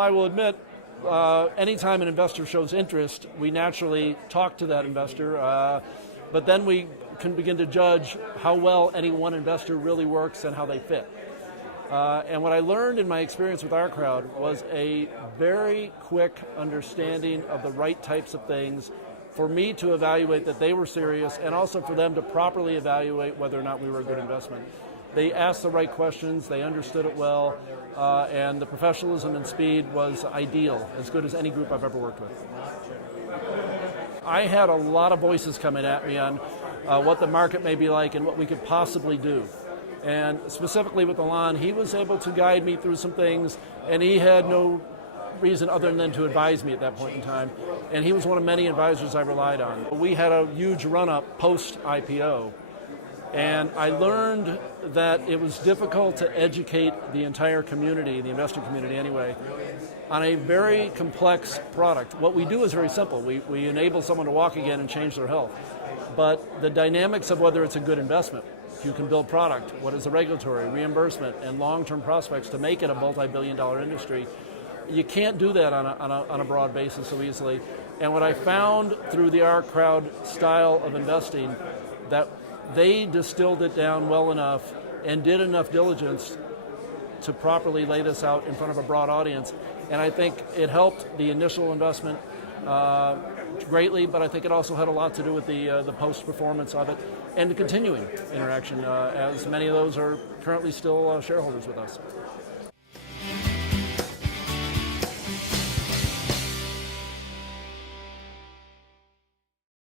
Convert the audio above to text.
I will admit, anytime an investor shows interest, we naturally talk to that investor, but then we can begin to judge how well any one investor really works and how they fit. And what I learned in my experience with OurCrowd was a very quick understanding of the right types of things for me to evaluate that they were serious, and also for them to properly evaluate whether or not we were a good investment. They asked the right questions, they understood it well, and the professionalism and speed was ideal, as good as any group I've ever worked with. I had a lot of voices coming at me on what the market may be like and what we could possibly do. And specifically with Alon, he was able to guide me through some things, and he had no reason other than to advise me at that point in time. And he was one of many advisors I relied on. We had a huge run-up post-IPO, and I learned that it was difficult to educate the entire community, the investor community anyway, on a very complex product. What we do is very simple. We enable someone to walk again and change their health. But the dynamics of whether it's a good investment, if you can build product, what is the regulatory, reimbursement, and long-term prospects to make it a multi-billion-dollar industry, you can't do that on a broad basis so easily. And what I found through the OurCrowd style of investing, that they distilled it down well enough and did enough diligence to properly lay this out in front of a broad audience. And I think it helped the initial investment greatly, but I think it also had a lot to do with the post-performance of it and the continuing interaction, as many of those are currently still shareholders with us.